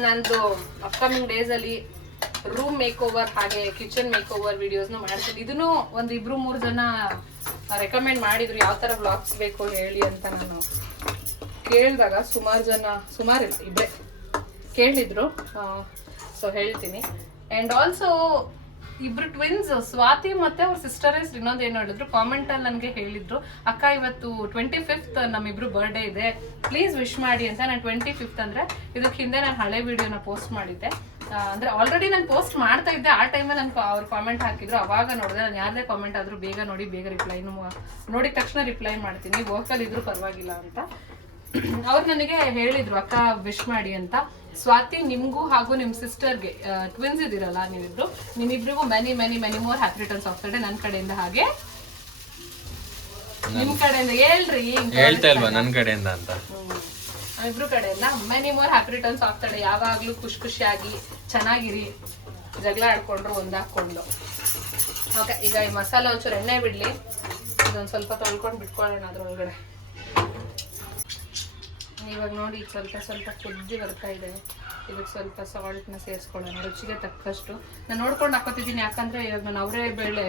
ನಂದು ಅಪ್ಕಮಿಂಗ್ ಡೇಸ್ ಅಲ್ಲಿ ರೂಮ್ ಮೇಕ್ ಓವರ್ ಹಾಗೆ ಕಿಚನ್ ಮೇಕ್ ಓವರ್ ವಿಡಿಯೋಸ್ನು ಮಾಡ್ತೀನಿ. ಇದನ್ನು ಒಂದು ಇಬ್ರು ಮೂರು ಜನ ರೆಕಮೆಂಡ್ ಮಾಡಿದ್ರು, ಯಾವ ತರ ಬ್ಲಾಗ್ಸ್ ಬೇಕು ಹೇಳಿ ಅಂತ ನಾನು ಕೇಳಿದಾಗ ಸುಮಾರು ಜನ ಸುಮಾರಿಲ್ಲ ಇಬ್ಬರೇ ಕೇಳಿದ್ರು. ಸೊ ಹೇಳ್ತೀನಿ. ಆ್ಯಂಡ್ ಆಲ್ಸೋ ಇಬ್ರು ಟ್ವಿನ್ಸ್ ಸ್ವಾತಿ ಮತ್ತೆ ಅವ್ರ ಸಿಸ್ಟರ್ ಹೆಸರು ಇನ್ನೊಂದು ಏನು ಹೇಳಿದ್ರು? ಕಾಮೆಂಟ್ ಅಲ್ಲಿ ನನಗೆ ಹೇಳಿದ್ರು, ಅಕ್ಕ, ಇವತ್ತು ಟ್ವೆಂಟಿ ಫಿಫ್ತ್ ನಮ್ಮಿಬ್ರು ಬರ್ಡೇ ಇದೆ. ಪ್ಲೀಸ್ ವಿಶ್ ಮಾಡಿ ಅಂತ ನಾನು ಟ್ವೆಂಟಿ ಫಿಫ್ತ್ ಅಂದ್ರೆ ಇದಕ್ಕೆ ಹಿಂದೆ ನಾನು ಹಳೆ ವಿಡಿಯೋನ ಪೋಸ್ಟ್ ಮಾಡಿದ್ದೆ. ಅಂದ್ರೆ ಆಲ್ರೆಡಿ ನಾನು ಪೋಸ್ಟ್ ಮಾಡ್ತಾ ಇದ್ದೆ. ಆ ಟೈಮಲ್ಲಿ ನಾನು ಅವ್ರು ಕಾಮೆಂಟ್ ಹಾಕಿದ್ರು. ಅವಾಗ ನೋಡಿದೆ, ನಾನು ಯಾರದೇ ಕಾಮೆಂಟ್ ಆದ್ರೂ ಬೇಗ ನೋಡಿ, ಬೇಗ ರಿಪ್ಲೈನು ನೋಡಿದ ತಕ್ಷಣ ರಿಪ್ಲೈ ಮಾಡ್ತೀನಿ. ವರ್ಕಲ್ಲಿ ಇದ್ರೂ ಪರವಾಗಿಲ್ಲ ಅಂತ. ಅವ್ರು ನನಗೆ ಹೇಳಿದ್ರು, ಅಕ್ಕ ವಿಶ್ ಮಾಡಿ ಅಂತ. ಸ್ವಾತಿ ನಿಮ್ಗೂ ಹಾಗೂ ನಿಮ್ ಸಿಸ್ಟರ್ಗೆ ಟ್ವಿನ್ಸ್ ಇದ್ದೀರಲ್ಲ ನೀವಿಬ್ರು. ನಿಮ್ಮಿಬ್ರಿಗೂ many many many more happy returns of the day ನನ್ನ ಕಡೆಯಿಂದ ಹಾಗೆ. ನಿಮ್ ಕಡೆಯಿಂದ ಹೇಳ್ರಿ ಹೇಳ್ತಾ ಇಲ್ವಾ ನನ್ನ ಕಡೆಯಿಂದ ಅಂತ? ಇಬ್ರು ಕಡೆಯಿಂದ many more happy returns of the day ಯಾವಾಗ್ಲೂ ಖುಷಿ ಖುಷಿಯಾಗಿ ಚೆನ್ನಾಗಿರಿ. ಜಗಳ ಆಡ್ಕೊಂಡ್ರು ಒಂದಾಕೊಂಡು ಓಕೆ ಈಗ ಈ ಮಸಾಲೆ ಒಂಚೂರು ಎಣ್ಣೆ ಬಿಡ್ಲಿ. ಇದೊಂದು ಸ್ವಲ್ಪ ತೊಳ್ಕೊಂಡು ಬಿಟ್ಕೊಳ್ಳೋಣ ಅದ್ರೊಳಗಡೆ. ಇವಾಗ ನೋಡಿ ಸ್ವಲ್ಪ ಸ್ವಲ್ಪ ಕುದ್ದಿ ಬರ್ತಾ ಇದೆ. ಇದಕ್ಕೆ ಸ್ವಲ್ಪ ಸಾಲ್ಟ್ನ ಸೇರಿಸ್ಕೊಳ್ಳೋಣ ರುಚಿಗೆ ತಕ್ಕಷ್ಟು. ನಾನು ನೋಡ್ಕೊಂಡು ಹಾಕೋತಿದ್ದೀನಿ ಯಾಕಂದ್ರೆ ಇವಾಗ ನಾನು ಅವರೇ ಬೇಳೆ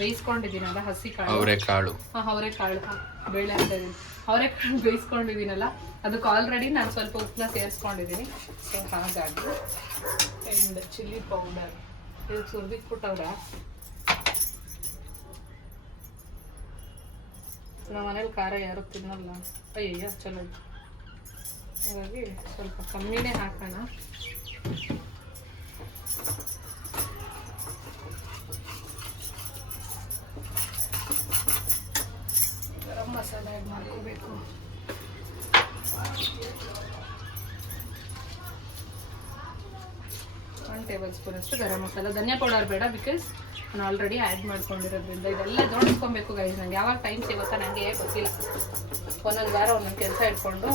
ಬೇಯಿಸ್ಕೊಂಡಿದ್ದೀನಲ್ಲ ಹಸಿ ಕಾಳು. ಅವರೇ ಕಾಳು. ಹಾಂ ಅವರೆಕಾಳು ಬೇಳೆ ಅಂತ ಇದ್ದೀನಿ ಅವರೆಕಾಳು ಬೇಯಿಸ್ಕೊಂಡಿದ್ದೀನಲ್ಲ ಅದಕ್ಕೆ ಆಲ್ರೆಡಿ ನಾನು ಸ್ವಲ್ಪ ಉಪ್ಪನ್ನ ಸೇರಿಸ್ಕೊಂಡಿದ್ದೀನಿ. ಸೊ ಹಾಗಾಗಿ ಆ್ಯಂಡ್ ಚಿಲ್ಲಿ ಪೌಡರ್ ಇದಕ್ಕೆ ಸುರಿದಿಟ್ಬಿಟ್ಟವ್ರ? ನಮ್ಮ ಮನೇಲಿ ಖಾರ ಯಾರು ತಿನ್ನಲ್ಲ. ಅಯ್ಯಯ್ಯ ಚಲೋ. ಹಾಗಾಗಿ ಸ್ವಲ್ಪ ಕಮ್ಮಿನೇ ಹಾಕೋಣ ಗರಂ ಮಸಾಲೆ ಆ್ಯಡ್ ಮಾಡ್ಕೋಬೇಕು ಒನ್ ಟೇಬಲ್ ಸ್ಪೂನ್ ಅಷ್ಟು ಗರಂ ಮಸಾಲ. ಧನಿಯಾ ಪೌಡರ್ ಬೇಡ ಬಿಕಾಸ್ ನಾನು ಆಲ್ರೆಡಿ ಆ್ಯಡ್ ಮಾಡ್ಕೊಂಡಿರೋದ್ರಿಂದ ಇದೆಲ್ಲ ಜೋಡಿಸ್ಕೊಬೇಕು ಗೈಸ್ ನಂಗೆ ಯಾವಾಗ ಟೈಮ್ ಸಿಗುತ್ತಾ ನನಗೆ ಗೊತ್ತಿಲ್ಲ. ಒಂದೊಂದು ವಾರ ಒಂದೊಂದು ಕೆಲಸ ಇಟ್ಕೊಂಡು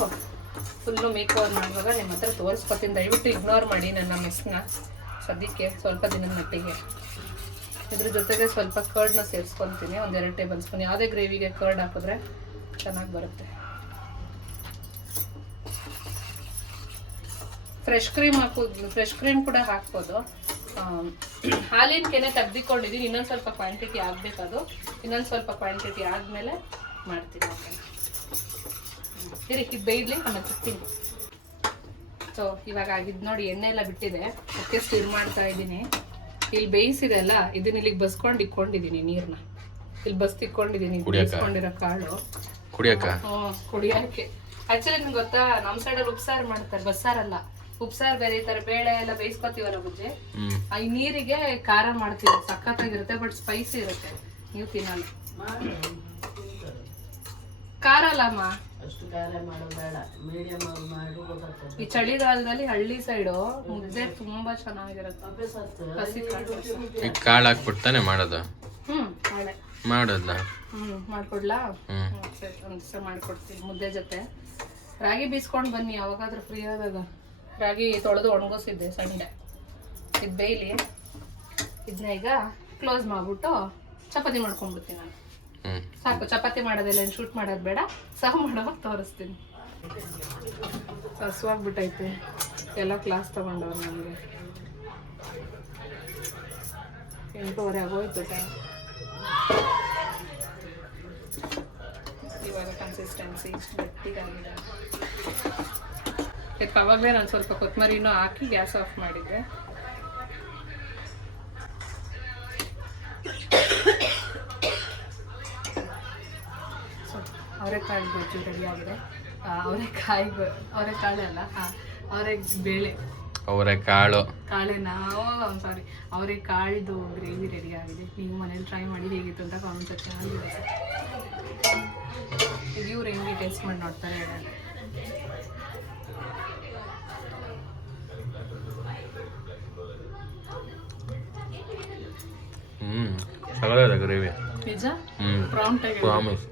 ಫುಲ್ಲು ಮೇಕ್ ಓವರ್ ಮಾಡುವಾಗ ನಿಮ್ಮ ಹತ್ರ ತೋರಿಸ್ಕೊತೀನಿ. ದಯವಿಟ್ಟು ಇಗ್ನೋರ್ ಮಾಡಿ ನನ್ನ ಮಿಸ್ನ ಸದ್ಯಕ್ಕೆ ಸ್ವಲ್ಪ ದಿನದ ಮಟ್ಟಿಗೆ. ಇದ್ರ ಜೊತೆಗೆ ಸ್ವಲ್ಪ ಕರ್ಡ್ನ ಸೇರಿಸ್ಕೊತೀನಿ ಒಂದೆರಡು ಟೇಬಲ್ ಸ್ಪೂನ್ ಯಾವುದೇ ಗ್ರೇವಿಗೆ ಕರ್ಡ್ ಹಾಕಿದ್ರೆ ಚೆನ್ನಾಗಿ ಬರುತ್ತೆ. ಫ್ರೆಶ್ ಕ್ರೀಮ್ ಹಾಕೋದು ಫ್ರೆಶ್ ಕ್ರೀಮ್ ಕೂಡ ಹಾಕ್ಬೋದು. ಹಾಲಿನ ಕೆನೆ ತೆಗ್ದಿಕೊಂಡಿದ್ದೀನಿ ಇನ್ನೊಂದು ಸ್ವಲ್ಪ ಕ್ವಾಂಟಿಟಿ ಆಗಬೇಕದು. ಇನ್ನೊಂದು ಸ್ವಲ್ಪ ಕ್ವಾಂಟಿಟಿ ಆದಮೇಲೆ ಮಾಡ್ತೀನಿ. ಇರಿ ಇದು ಬೇಯ್ಲಿ ಆಮೇಲೆ ಸಿಗ್ತೀನಿ. ಸೊ ಇವಾಗ ಇದು ನೋಡಿ ಎಣ್ಣೆ ಎಲ್ಲ ಬಿಟ್ಟಿದೆ. ಅದಕ್ಕೆ ಸ್ಟಿರ್ ಮಾಡ್ತಾ ಇದ್ದೀನಿ. ಇಲ್ಲಿ ಬೇಯಿಸಿದೆ ಅಲ್ಲ ಇದನ್ನ ಇಲ್ಲಿಗೆ ಬಸ್ಕೊಂಡು ಇಕ್ಕೊಂಡಿದ್ದೀನಿ ನೀರನ್ನ ಇಲ್ಲಿ ಬಸ್ ಇಕ್ಕೊಂಡಿದ್ದೀನಿ ಕುಡಿಯಕ್ಕ? ಬೇಯಿಸ್ಕೊಂಡಿರೋ ಕಾಳು. ಕುಡಿಯಕ್ಕ? ಹ್ಮ್, ಕುಡಿಯಕ್ಕೆ. ಆಕ್ಚುಲಿ ನಿಮ್ಗೆ ಗೊತ್ತಾ ನಮ್ ಸೈಡ್ ಅಲ್ಲಿ ಉಪ್ಸಾರು ಮಾಡ್ತಾರೆ ಬಸ್ಸಾರಲ್ಲ ಉಪ್ಸಾರು ಬೇರೆ ಈ ತರ ಬೇಳೆ ಎಲ್ಲ ಬೇಯಿಸ್ಕೊತೀವಲ್ಲ ಬುಜ್ಜಿ ಆ ಈ ನೀರಿಗೆ ಖಾರ ಮಾಡ್ತೀವಿ ಸಖತ್ತಾಗಿರುತ್ತೆ ಬಟ್ ಸ್ಪೈಸಿ ಇರುತ್ತೆ. ನೀವು ತಿನ್ನಲ್ಲ. ಖಾರ ಅಲ್ಲಮ್ಮ ಈ ಚಳಿಗಾಲದಲ್ಲಿ ಹಳ್ಳಿ ಸೈಡು ಮುದ್ದೆ ತುಂಬಾ ಚೆನ್ನಾಗಿರುತ್ತೆ. ಹಸಿ ಕಾಳು. ಈಗ ಕಾಳು ಹಾಕ್ಬಿಡ್ತಾನೆ ಮಾಡೋದು? ಹ್ಮ್ ನಾಳೆ ಮಾಡೋದ್ನ ಹ್ಮ್ ಮಾಡ್ಕೊಡ್ಲಾ? ಹ್ಮ್. ಹ್ಮ್, ಸರಿ ಒಂದು ದಿವಸ ಮಾಡ್ಕೊಡ್ತೀನಿ ಮುದ್ದೆ ಜೊತೆ. ರಾಗಿ ಬೀಸ್ಕೊಂಡು ಬನ್ನಿ ಯಾವಾಗಾದ್ರೂ ಫ್ರೀ ಆದಾಗ. ರಾಗಿ ತೊಳೆದು ಒಣಗಿಸಿದ್ದೆ ಸಂಡೆ. ಇದು ಬೇಯ್ಲಿ. ಇದನ್ನ ಈಗ ಕ್ಲೋಸ್ ಮಾಡ್ಬಿಟ್ಟು ಚಪಾತಿ ಮಾಡ್ಕೊಂಡ್ಬಿಡ್ತೀನಿ ನಾನು. ಸಾಕು, ಚಪಾತಿ ಮಾಡೋದಿಲ್ಲ ಏನು ಶೂಟ್ ಮಾಡೋದು ಬೇಡ. ಸಹ ಮಾಡೋವಾಗ ತೋರಿಸ್ತೀನಿ. ಹಸುವಾಗ್ಬಿಟ್ಟೈತೆ ಎಲ್ಲ ಕ್ಲಾಸ್ ತಗೊಂಡವ್ರು ನಮಗೆ. ಎಂಟೂವರೆ ಆಗೋಯ್ತು ಟೈಮ್ ಇವಾಗ ಕನ್ಸಿಸ್ಟೆನ್ಸಿ ಇಷ್ಟು ಗಟ್ಟಿಗಾಗಿದೆ. ಇದಕ್ಕೆ ನಾನು ಸ್ವಲ್ಪ ಕೊತ್ತಂಬರಿನೂ ಹಾಕಿ ಗ್ಯಾಸ್ ಆಫ್ ಮಾಡಿದ್ದೆ ಸೊ ಅವರೆಕಾಳು ಗೊಜ್ಜು ರೆಡಿ ಆ, ಅವರೆಕಾಯಿ ಗೊ ಅವರೆಕಾಳು ಅಲ್ಲ ಹಾಂ ಅವರೆ ಬೇಳೆ. ಅವರೆಕಾಳು ಕಾಳು. ಕಾಳಿನ ಸಾರಿ ಅವರೇ ಕಾಳಿದು ಗ್ರೇವಿ ರೆಡಿ ಆಗಿದೆ. ನೀವು ಮನೇಲಿ ಟ್ರೈ ಮಾಡಿ ಹೇಗಿತ್ತು ಅಂತ ಕಾಮೆಂಟ್ ಸೆಕ್ಷನಲ್ಲಿ ಈಗ ಇವ್ರು ಹೆಂಗೆ ಟೇಸ್ಟ್ ಮಾಡಿ ನೋಡ್ತಾರೆ ಹೇಳೋಣ. ಹ್ಞೂ ಗ್ರೇವಿ. ನಿಜ ಟೈಪ್ ಪ್ರಾಮಿಸ್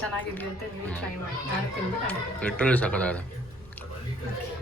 ಚೆನ್ನಾಗಿದೆಯಂತೆ ನೀವು ಟ್ರೈ ಮಾಡಿ. ನಾನು ತಿಂದು ಲಿಟ್ರಲಿ